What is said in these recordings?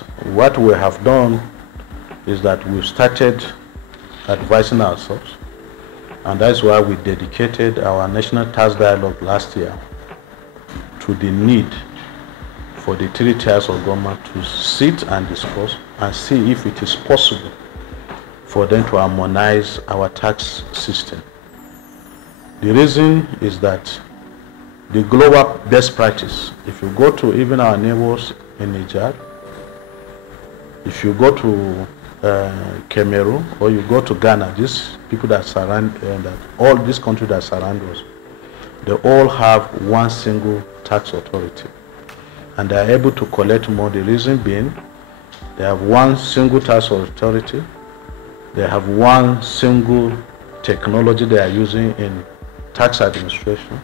what we have done is that we've started advising ourselves, and that's why we dedicated our National Tax Dialogue last year to the need for the three tiers of government to sit and discuss and see if it is possible for them to harmonize our tax system. The reason is that the global best practice, if you go to even our neighbors in Niger, if you go to Cameroon, or you go to Ghana, these people that surround, all these countries that surround us, they all have one single tax authority, and they are able to collect more. The reason being, they have one single tax authority, they have one single technology they are using in tax administration,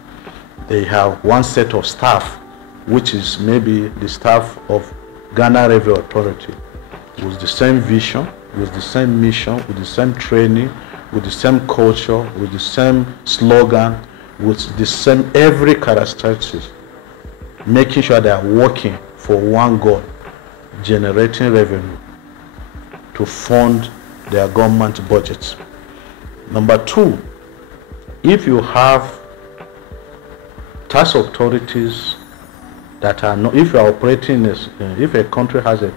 they have one set of staff, which is maybe the staff of Ghana Revenue Authority, with the same vision, with the same mission, with the same training, with the same culture, with the same slogan, with the same every characteristic, making sure they are working for one goal, generating revenue to fund their government budgets. Number two, if you have tax authorities that are not, if you are operating as, if a country has a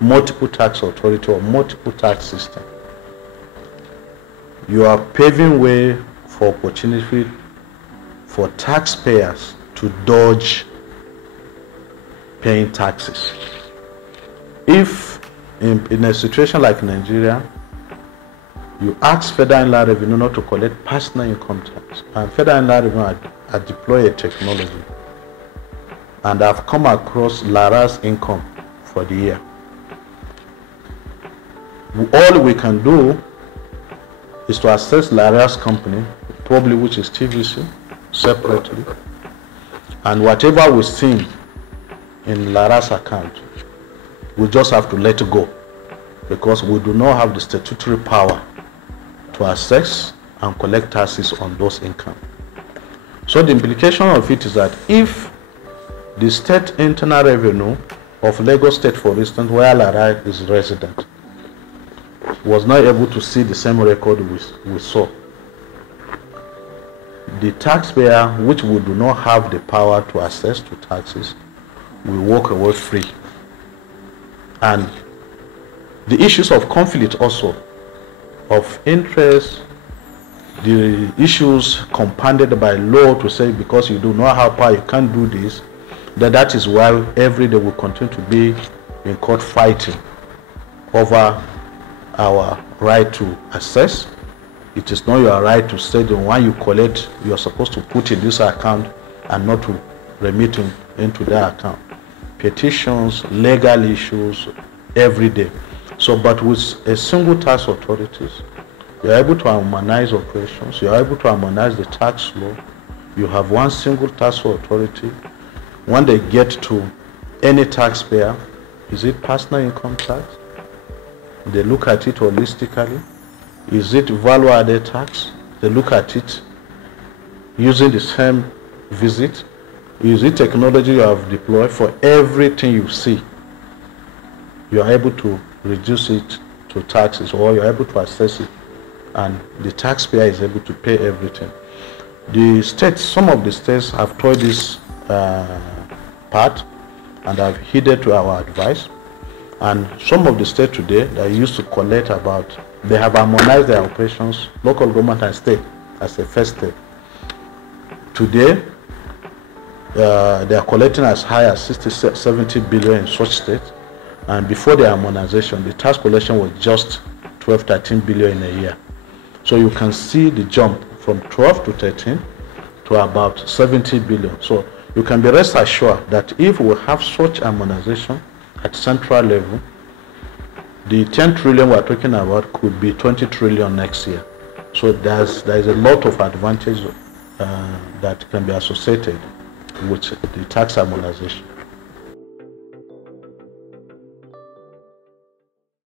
multiple tax authority or multiple tax system, you are paving way for opportunity for taxpayers to dodge paying taxes. If in a situation like Nigeria, you ask Federal Inland Revenue not to collect personal income tax, and Federal Inland Revenue had deployed a technology, and I've come across Lara's income for the year. All we can do is to assess Lara's company, probably which is TVC, separately, and whatever we see in Lara's account, we just have to let it go, because we do not have the statutory power to assess and collect taxes on those income. So the implication of it is that if the state internal revenue of Lagos State, for instance, where Lara is resident, was not able to see the same record we saw, the taxpayer, which we do not have the power to assess to taxes, will walk away free. And the issues of conflict also, of interest, the issues compounded by law to say because you do not have power, you can't do this, that is why every day we continue to be in court fighting over our right to assess. It is not your right to say the one you collect, you are supposed to put in this account and not to remit into that account. Petitions, legal issues, every day. So, but with a single tax authorities, you are able to harmonize operations, you are able to harmonize the tax law, you have one single tax authority. When they get to any taxpayer, is it personal income tax? They look at it holistically. Is it value-added tax? They look at it using the same visit. Is it technology you have deployed? For everything you see, you are able to reduce it to taxes, or you are able to assess it, and the taxpayer is able to pay everything. The states, some of the states have told this part and have heeded to our advice. And some of the states today that used to collect about, they have harmonized their operations, local government and state, as a first step. Today, they are collecting as high as 60-70 billion in such states. And before the harmonization, the tax collection was just 12-13 billion in a year. So you can see the jump from 12 to 13 to about 70 billion. So you can be rest assured that if we have such harmonization at central level, the 10 trillion we're talking about could be 20 trillion next year. So there is a lot of advantage that can be associated with the tax harmonization.